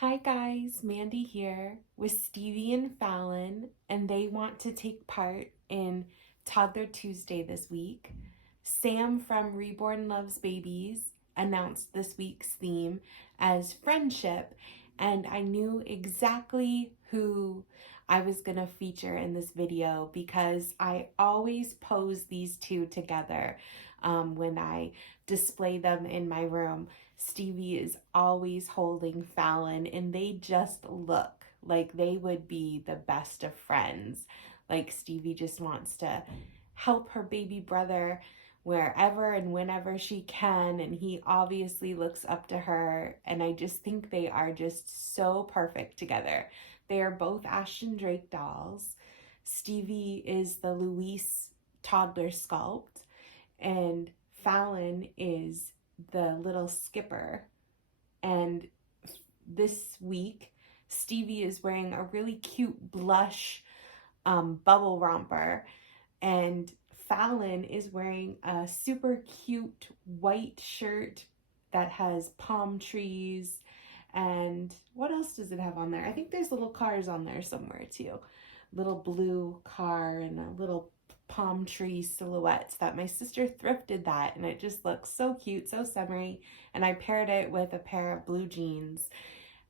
Hi guys, Mandy here with Stevie and Fallon, and they want to take part in Toddler Tuesday this week. Sam from Reborn Loves Babies announced this week's theme as friendship, and I knew exactly who I was going to feature in this video because I always pose these two together when I display them in my room. Stevie is always holding Fallon, and they just look like they would be the best of friends. Like Stevie just wants to help her baby brother wherever and whenever she can, and he obviously looks up to her, and I just think they are just so perfect together. They are both Ashton Drake dolls. Stevie is the Louise toddler sculpt, and Fallon is the little skipper. And this week, Stevie is wearing a really cute blush bubble romper, and Fallon is wearing a super cute white shirt that has palm trees. And what else does it have on there? I think there's little cars on there somewhere too. Little blue car and a little palm tree silhouettes that my sister thrifted that, and it just looks so cute, so summery. And I paired it with a pair of blue jeans,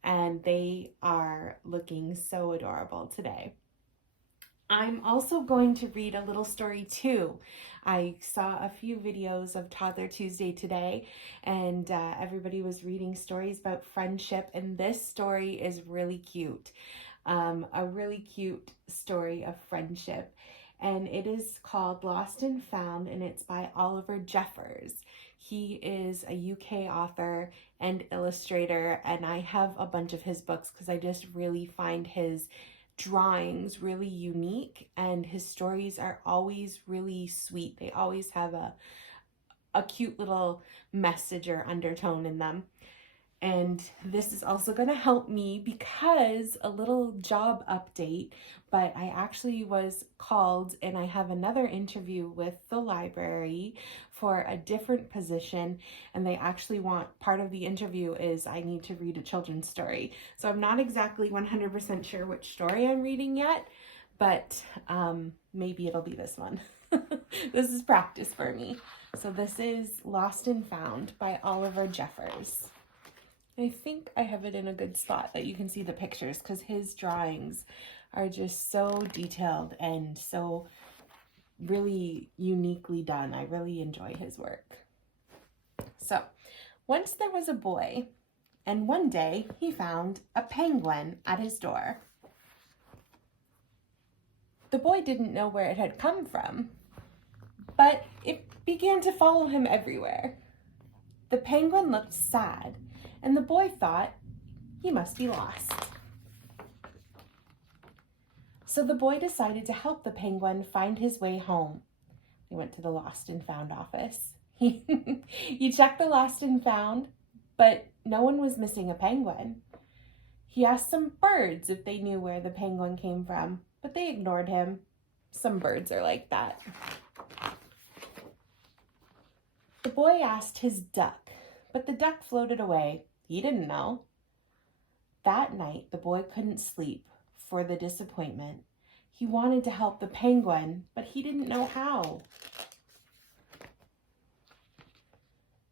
and they are looking so adorable today. I'm also going to read a little story too. I saw a few videos of Toddler Tuesday today, and everybody was reading stories about friendship, and this story is really cute. A really cute story of friendship, and it is called Lost and Found, and it's by Oliver Jeffers. He is a UK author and illustrator, and I have a bunch of his books because I just really find his drawings really unique, and his stories are always really sweet. They always have a cute little message or undertone in them. And this is also going to help me because a little job update, but I actually was called and I have another interview with the library for a different position, and they actually want, part of the interview is I need to read a children's story. So I'm not exactly 100% sure which story I'm reading yet, but maybe it'll be this one. This is practice for me. So this is Lost and Found by Oliver Jeffers. I think I have it in a good spot that you can see the pictures because his drawings are just so detailed and so really uniquely done. I really enjoy his work. So, once there was a boy, and one day he found a penguin at his door. The boy didn't know where it had come from, but it began to follow him everywhere. The penguin looked sad, and the boy thought he must be lost. So the boy decided to help the penguin find his way home. He went to the Lost and Found office. He checked the Lost and Found, but no one was missing a penguin. He asked some birds if they knew where the penguin came from, but they ignored him. Some birds are like that. The boy asked his duck, but the duck floated away. He didn't know. That night, the boy couldn't sleep for the disappointment. He wanted to help the penguin, but he didn't know how.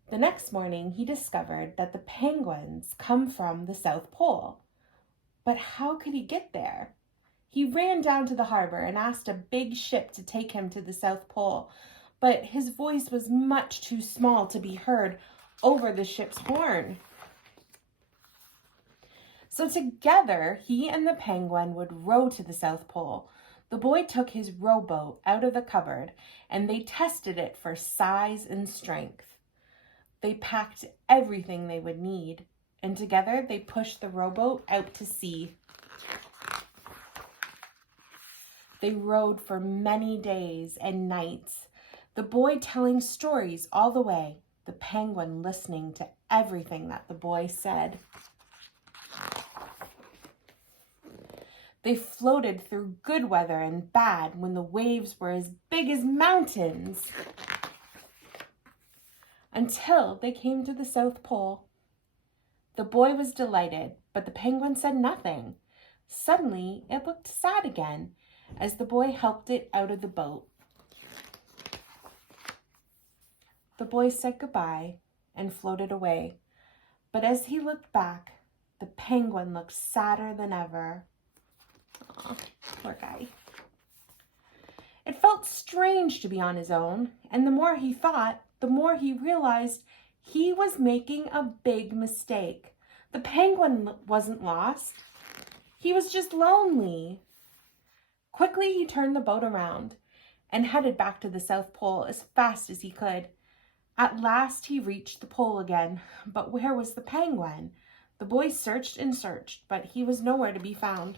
The next morning, he discovered that the penguins come from the South Pole. But how could he get there? He ran down to the harbor and asked a big ship to take him to the South Pole, but his voice was much too small to be heard over the ship's horn. So together, he and the penguin would row to the South Pole. The boy took his rowboat out of the cupboard, and they tested it for size and strength. They packed everything they would need, and together they pushed the rowboat out to sea. They rowed for many days and nights, the boy telling stories all the way, the penguin listening to everything that the boy said. They floated through good weather and bad when the waves were as big as mountains, until they came to the South Pole. The boy was delighted, but the penguin said nothing. Suddenly, it looked sad again as the boy helped it out of the boat. The boy said goodbye and floated away, but as he looked back, the penguin looked sadder than ever. Aw, poor guy. It felt strange to be on his own, and the more he thought, the more he realized he was making a big mistake. The penguin wasn't lost. He was just lonely. Quickly, he turned the boat around and headed back to the South Pole as fast as he could. At last, he reached the pole again, but where was the penguin? The boy searched and searched, but he was nowhere to be found.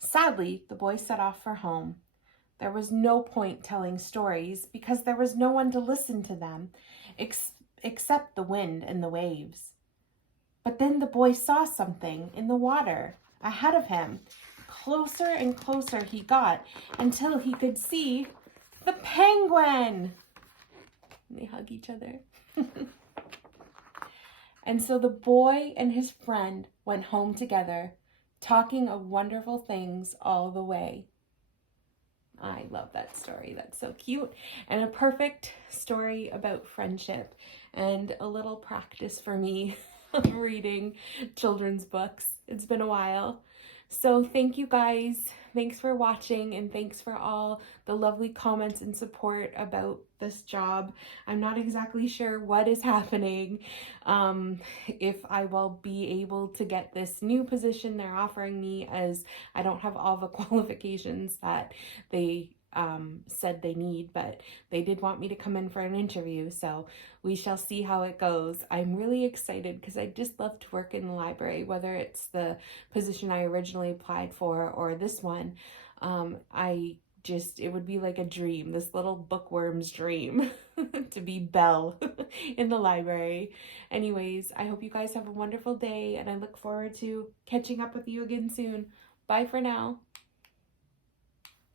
Sadly, the boy set off for home. There was no point telling stories because there was no one to listen to them except the wind and the waves. But then the boy saw something in the water ahead of him. Closer and closer he got until he could see the penguin. And they hug each other. And so the boy and his friend went home together, talking of wonderful things all the way. I love that story. That's so cute. And a perfect story about friendship and a little practice for me of reading children's books. It's been a while. So thank you guys. Thanks for watching, and thanks for all the lovely comments and support about this job. I'm not exactly sure what is happening, if I will be able to get this new position they're offering me, as I don't have all the qualifications that they said they need, but they did want me to come in for an interview, so we shall see how it goes. I'm really excited because I just love to work in the library, whether it's the position I originally applied for or this one. It would be like a dream, this little bookworm's dream to be Belle in the library. Anyways, I hope you guys have a wonderful day, and I look forward to catching up with you again soon. Bye for now.